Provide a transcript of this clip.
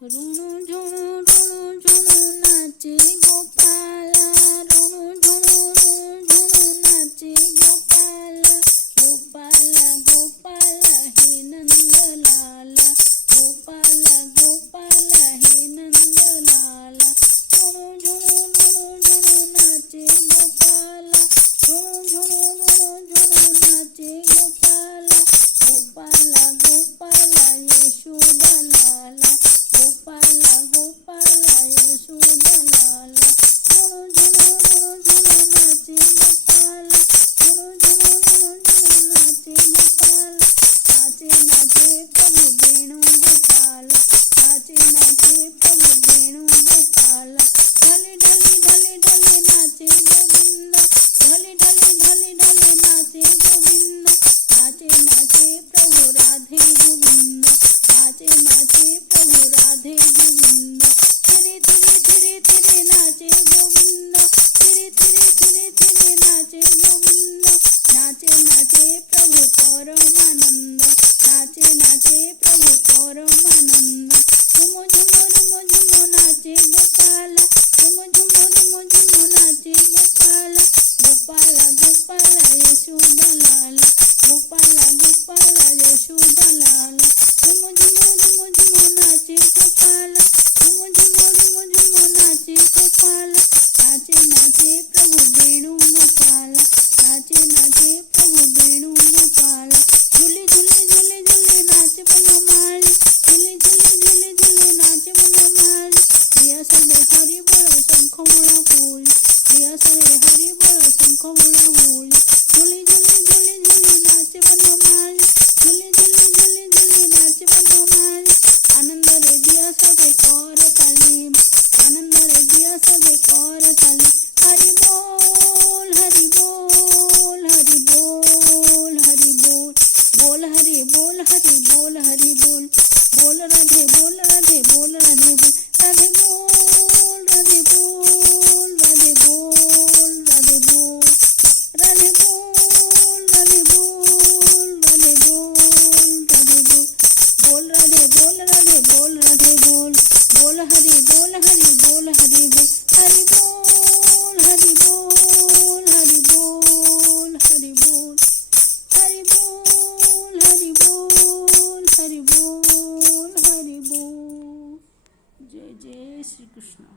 ઋણુ ઝુણુ નાચે ગોપાલા, ઋણુ ઝુણુ નાચે ગોપાલા, ગોપાલા ગોપાલા હે નંદલાલા, ગોપાલા ગોપાલા હે નંદલાલા, ઋણુ ઝુણુ નાચે ગોપાલા, ઋણુ ઝુણુ નાચે ગોપાલા, ગોપાલા ગોપાલા યશોદલાલા, ગોપાલા ગોપાલા યશોદલાલા, ઝુણુ નાચે ગોપાલા, ઝુણુ નાચે ગોપાલા, નાચે નાચે પ્રભુ વેણુ ગોપાલા, નાચે નાચે પ્રભુ વેણુ ગોપાલા, ઢલે ઢલે ઢલે ઢલે નાચે ગોવિંદ, ઢલે ઢલે ઢલે ઢલે નાચે ગોવિંદ, નાચે નાચે પ્રભુ રાધે ગોવિંદ, નાચે નાચે પ્રભુ રાધે ગોવિંદ, ધીરે ધીરે ધીરે ધીરે નાચે ગોવિંદ, ધીરે ધીરે ધીરે ધીરે નાચે ગોવિંદ, નાચે નાચે પ્રભુ પરમાનંદ, નાચે નાચે પ્રભુ પરમાનંદ, ઝુમો ઝુમો રૂમો ઝુમો નાચે ગોપાલા, ઝુમો ઝુમો રૂમો ઝુમો નાચે ગોપાલા, ગોપાલા ગોપાલા યશોદલાલા, ગોપાલા ગોપાલા યશોદલાલા, ઝુમો ઝુમો રૂમો ઝુમો નાચે ગોપાલા, ઝુમો ઝુમો રૂમો ઝુમો નાચે ગોપાલા, નાચે નાચે પ્રભુ વેણુ ગોપાલા, નાચે નાચે પ્રભુ વેણુ ગોપાલા, ઝૂલે ઝૂલે ઝૂલે ઝૂલે નાચે વનમાળી, ઝૂલે ઝૂલે ઝૂલે ઝૂલે નાચે વનમાળી, દિયા સર્વે હરિ બોલો શંખ બોલો હોલી, દિયા સર્વે હરિ બોલો શંખ બોલો હોલી, ઝૂલે ઝૂલે ઝૂલે ઝૂલે નાચે વનમાળી, ઝૂલે ઝૂલે ઝૂલે ઝૂલે નાચે વનમાળી, આનંદ રે દિયા સર્વે કર તાલી, આનંદ રે દિયા સર્વે કર તાલી, હરિ બોલ હરિ બોલ હરિ બોલ હરિ બોલ, બોલ હરિ બોલ હરિ બોલ હરિ બોલ, બોલ રાધે બોલ રાધે બોલ રાધે બોલ, રાધે બોલ રાધે બોલ રાધે બોલ રાધે બોલ, રાધે બોલ રાધે બોલ રાધે બોલ રાધે બોલ, બોલ રાધે બોલ રાધે બોલ રાધે બોલ, બોલ હરિ બોલ હરિ બોલ હરિ બોલ, હરિ બોલ હરિ બોલ હરિ બોલ હરિ બોલ, હરિ બોલ હરિ બોલ હરિ બોલ હરિ બોલ, જય જય શ્રી કૃષ્ણ.